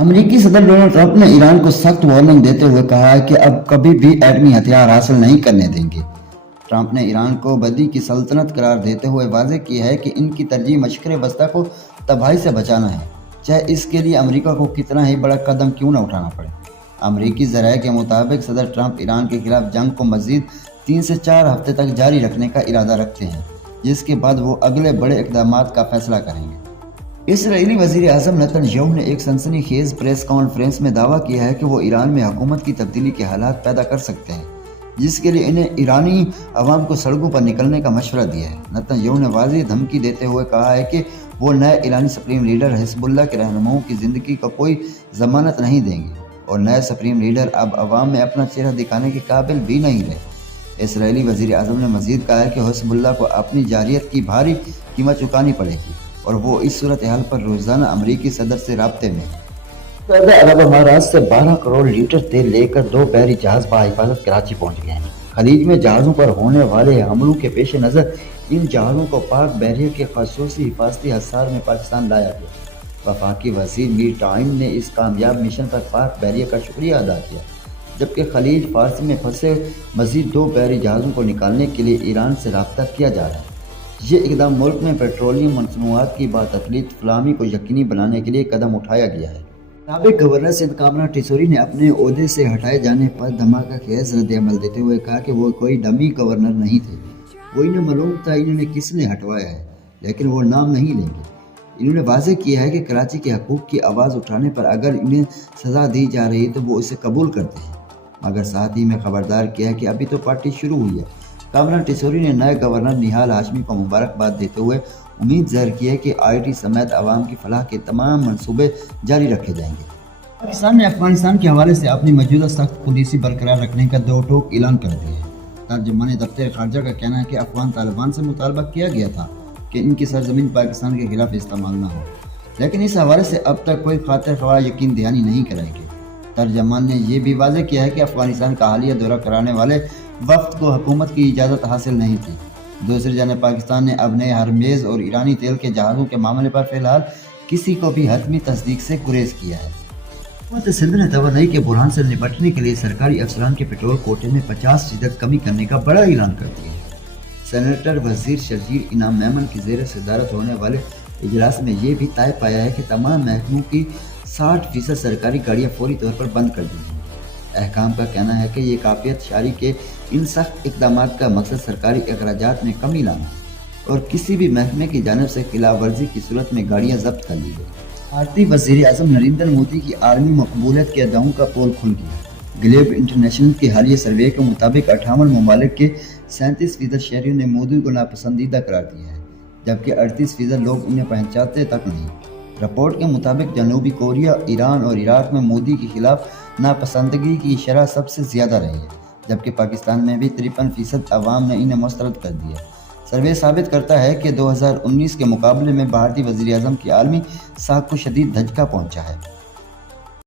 امریکی صدر Donald Trump نے ایران کو سخت وارننگ دیتے ہوئے کہا ہے کہ اب کبھی بھی ایٹمی ہتھیار حاصل نہیں کرنے دیں گے۔ ٹرمپ نے ایران کو بدی کی سلطنت قرار دیتے ہوئے واضح کیا ہے کہ ان کی ترجیح مشرق وسطیٰ کو تباہی سے بچانا ہے، چاہے اس کے لیے امریکہ کو کتنا ہی بڑا قدم کیوں نہ اٹھانا پڑے۔ امریکی ذرائع کے مطابق صدر ٹرمپ ایران کے خلاف جنگ کو مزید 3 سے 4 ہفتے تک جاری رکھنے کا ارادہ رکھتے ہیں، جس کے بعد وہ اگلے بڑے اقدامات کا فیصلہ کریں گے۔ اسرائیلی وزیر اعظم نیتن یاہو نے ایک سنسنی خیز پریس کانفرنس میں دعویٰ کیا ہے کہ وہ ایران میں حکومت کی تبدیلی کے حالات پیدا کر سکتے ہیں، جس کے لیے انہیں ایرانی عوام کو سڑکوں پر نکلنے کا مشورہ دیا ہے۔ نیتن یاہو نے واضح دھمکی دیتے ہوئے کہا ہے کہ وہ نئے ایرانی سپریم لیڈر حزب اللہ کے رہنماؤں کی زندگی کا کوئی ضمانت نہیں دیں گے، اور نئے سپریم لیڈر اب عوام میں اپنا چہرہ دکھانے کے قابل بھی نہیں رہے۔ اسرائیلی وزیر اعظم نے مزید کہا ہے کہ حزب اللہ کو اپنی جارحیت کی بھاری قیمت چکانی پڑے گی، اور وہ اس صورتحال پر روزانہ امریکی صدر سے رابطے میں ہیں۔ متحدہ عرب امارات سے 12 کروڑ لیٹر تیل لے کر 2 بحری جہاز بحفاظت کراچی پہنچ گئے ہیں۔ خلیج میں جہازوں پر ہونے والے حملوں کے پیش نظر ان جہازوں کو پاک بحریہ کے خصوصی حفاظتی حصار میں پاکستان لایا گیا۔ وفاقی وزیر میر ٹائم نے اس کامیاب مشن پر پاک بحریہ کا شکریہ ادا کیا، جبکہ خلیج فارس میں پھنسے مزید 2 بحری جہازوں کو نکالنے کے لیے ایران سے رابطہ کیا جا رہا ہے۔ یہ اقدام ملک میں پیٹرولیم مصنوعات کی باتخلیق فراہمی کو یقینی بنانے کے لیے قدم اٹھایا گیا ہے۔ سابق گورنر سندھ کامران ٹیسوری نے اپنے عہدے سے ہٹائے جانے پر دھماکہ خیز رد عمل دیتے ہوئے کہا کہ وہ کوئی ڈمی گورنر نہیں تھے، وہ انہیں معلوم تھا انہوں نے کس نے ہٹوایا ہے، لیکن وہ نام نہیں لیں گے۔ انہوں نے واضح کیا ہے کہ کراچی کے حقوق کی آواز اٹھانے پر اگر انہیں سزا دی جا رہی ہے تو وہ اسے قبول کرتے ہیں، مگر ساتھ ہی میں خبردار کیا ہے کہ ابھی تو پارٹی شروع ہوئی ہے۔ کامران ٹیسوری نے نئے گورنر نہال ہاشمی کو مبارکباد دیتے ہوئے امید ظاہر کی ہے کہ آئی سمیت عوام کی فلاح کے تمام منصوبے جاری رکھے جائیں گے۔ پاکستان نے افغانستان کے حوالے سے اپنی موجودہ سخت پالیسی برقرار رکھنے کا 2 ٹوک اعلان کر دیا ہے۔ ترجمان دفتر خارجہ کا کہنا ہے کہ افغان طالبان سے مطالبہ کیا گیا تھا کہ ان کی سرزمین پاکستان کے خلاف استعمال نہ ہو، لیکن اس حوالے سے اب تک کوئی خاطر خواہ یقین دہانی نہیں کرائی گئی۔ ترجمان نے یہ بھی واضح کیا ہے کہ افغانستان کا حالیہ دورہ کرانے والے وفد کو حکومت کی اجازت حاصل نہیں تھی۔ دوسری جانب پاکستان نے اب نئے ہرمیز اور ایرانی تیل کے جہازوں کے معاملے پر فی الحال کسی کو بھی حتمی تصدیق سے گریز کیا ہے۔ حکومت سندھ نے توانائی کے بحران سے نپٹنے کے لیے سرکاری افسران کے پیٹرول کوٹے میں 50% کمی کرنے کا بڑا اعلان کر دیا ہے۔ سینیٹر وزیر شرجیل انعام میمن کی زیر صدارت ہونے والے اجلاس میں یہ بھی طے پایا ہے کہ تمام محکموں کی 60% سرکاری گاڑیاں فوری طور پر بند کر دی جائیں۔ احکام کا کہنا ہے کہ یہ کافیت شاری کے ان سخت اقدامات کا مقصد سرکاری اخراجات میں کمی لانا اور کسی بھی محکمے کی جانب سے خلاف ورزی کی صورت میں گاڑیاں ضبط کر لی گئی۔ بھارتی وزیر اعظم نریندر مودی کی عالمی مقبولیت کے ادعاؤں کا پول کھل گیا۔ گلیب انٹرنیشنل کے حالیہ سروے کے مطابق 58 ممالک کے 37% شہریوں نے مودی کو ناپسندیدہ قرار دیا ہے، جبکہ 38% لوگ انہیں پہچانتے تک نہیں۔ رپورٹ کے مطابق جنوبی کوریا، ایران اور عراق میں مودی کے خلاف ناپسندگی کی شرح سب سے زیادہ رہی ہے، جبکہ پاکستان میں بھی 53% عوام نے انہیں مسترد کر دیا۔ سروے ثابت کرتا ہے کہ 2019 کے مقابلے میں بھارتی وزیر اعظم کی عالمی ساکھ کو شدید دھچکا پہنچا ہے۔